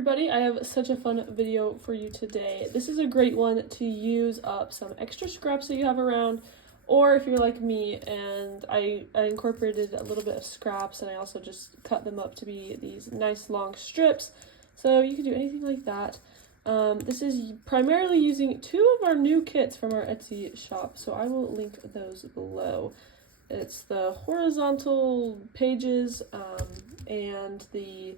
everybody, I have such a fun video for you today. This is a great one to use up some extra scraps that you have around, or if you're like me and I incorporated a little bit of scraps and I also just cut them up to be these nice long strips, so you can do anything like that. This is primarily using two of our new kits from our Etsy shop, so I will link those below. It's the horizontal pages and the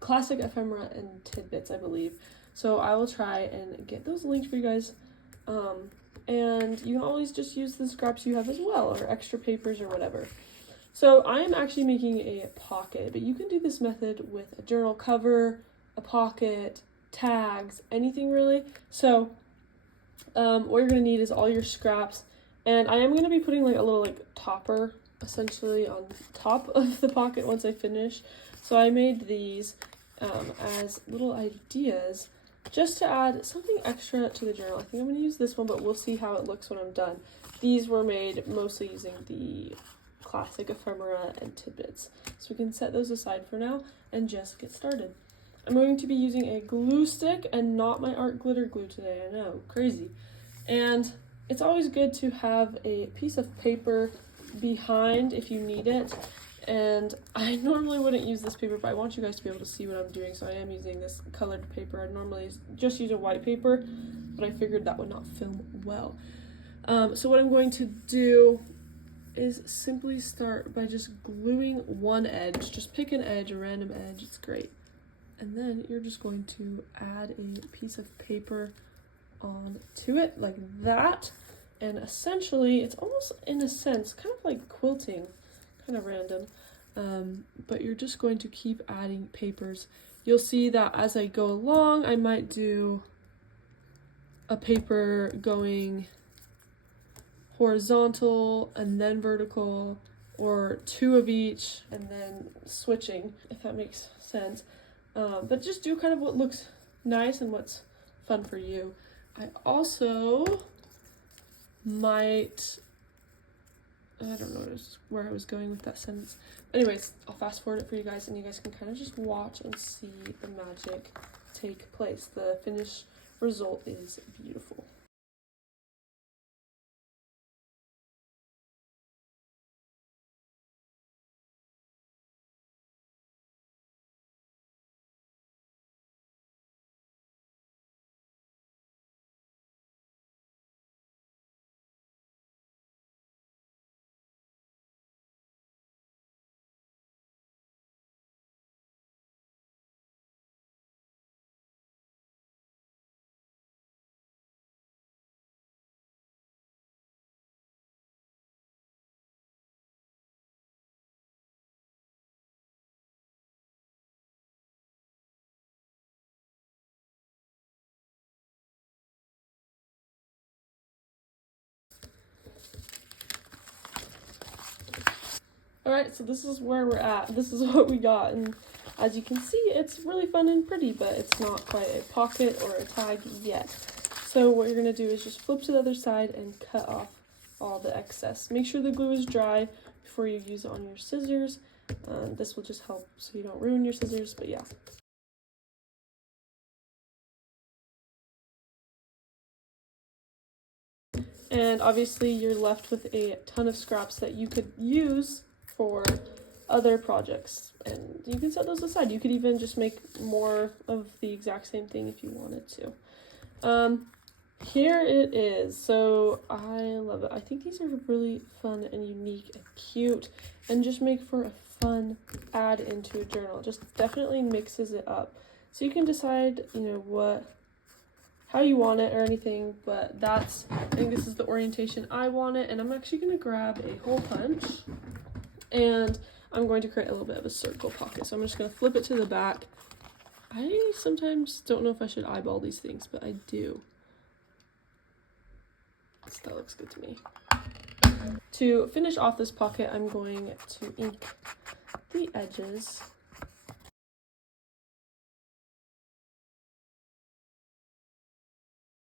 classic ephemera and tidbits, I believe. So I will try and get those linked for you guys. And you can always just use the scraps you have as well, or extra papers or whatever. So I am actually making a pocket, but you can do this method with a journal cover, a pocket, tags, anything really. So what you're gonna need is all your scraps, and I am gonna be putting like a little topper essentially on top of the pocket once I finish. So I made these as little ideas just to add something extra to the journal. I think I'm going to use this one, but we'll see how it looks when I'm done. These were made mostly using the classic ephemera and tidbits. So we can set those aside for now and just get started. I'm going to be using a glue stick and not my art glitter glue today. I know, crazy. And it's always good to have a piece of paper behind if you need it. And I normally wouldn't use this paper, but I want you guys to be able to see what I'm doing, so I am using this colored paper. I normally just use a white paper, but I figured that would not film well. So what I'm going to do is simply start by just gluing one edge. Just pick an edge, a random edge, it's great. And then you're just going to add a piece of paper onto it like that. And essentially, it's almost, in a sense, kind of like quilting. Kind of random, but you're just going to keep adding papers. You'll see that as I go along, I might do a paper going horizontal and then vertical, or two of each and then switching, if that makes sense. But just do kind of what looks nice and what's fun for you. I also might, I don't know where I was going with that sentence. Anyways, I'll fast forward it for you guys, and you guys can kind of just watch and see the magic take place. The finished result is beautiful. Alright, so this is where we're at. This is what we got, and as you can see, it's really fun and pretty, but it's not quite a pocket or a tag yet. So what you're going to do is just flip to the other side and cut off all the excess. Make sure the glue is dry before you use it on your scissors. This will just help so you don't ruin your scissors, but yeah. And obviously you're left with a ton of scraps that you could use for other projects, and you can set those aside. You could even just make more of the exact same thing if you wanted to. Here it is. So I love it. I think these are really fun and unique and cute, and just make for a fun add into a journal. Just definitely mixes it up, so you can decide, you know, how you want it or anything, but I think this is the orientation I want it. And I'm actually going to grab a hole punch, and I'm going to create a little bit of a circle pocket. So I'm just going to flip it to the back. I sometimes don't know if I should eyeball these things, but I do. So that looks good to me. To finish off this pocket, I'm going to ink the edges.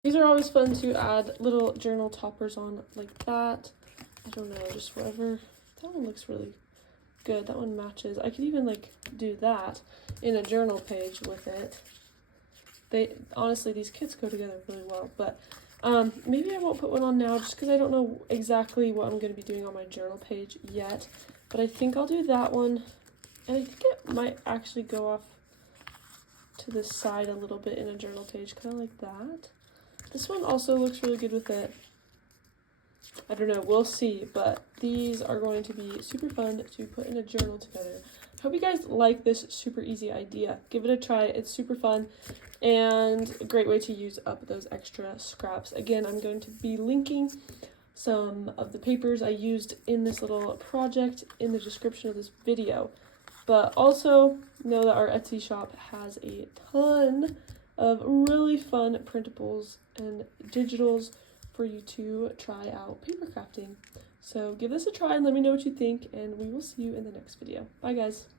These are always fun to add little journal toppers on like that. I don't know, just whatever. That one looks really good. That one matches. I could even like do that in a journal page with it. Honestly, these kits go together really well, but maybe I won't put one on now just because I don't know exactly what I'm going to be doing on my journal page yet, but I think I'll do that one, and I think it might actually go off to the side a little bit in a journal page, kind of like that. This one also looks really good with it. I don't know, we'll see, but these are going to be super fun to put in a journal together. Hope you guys like this super easy idea. Give it a try. It's super fun and a great way to use up those extra scraps. Again, I'm going to be linking some of the papers I used in this little project in the description of this video. But also know that our Etsy shop has a ton of really fun printables and digitals for you to try out paper crafting. So give this a try and let me know what you think, and we will see you in the next video. Bye guys.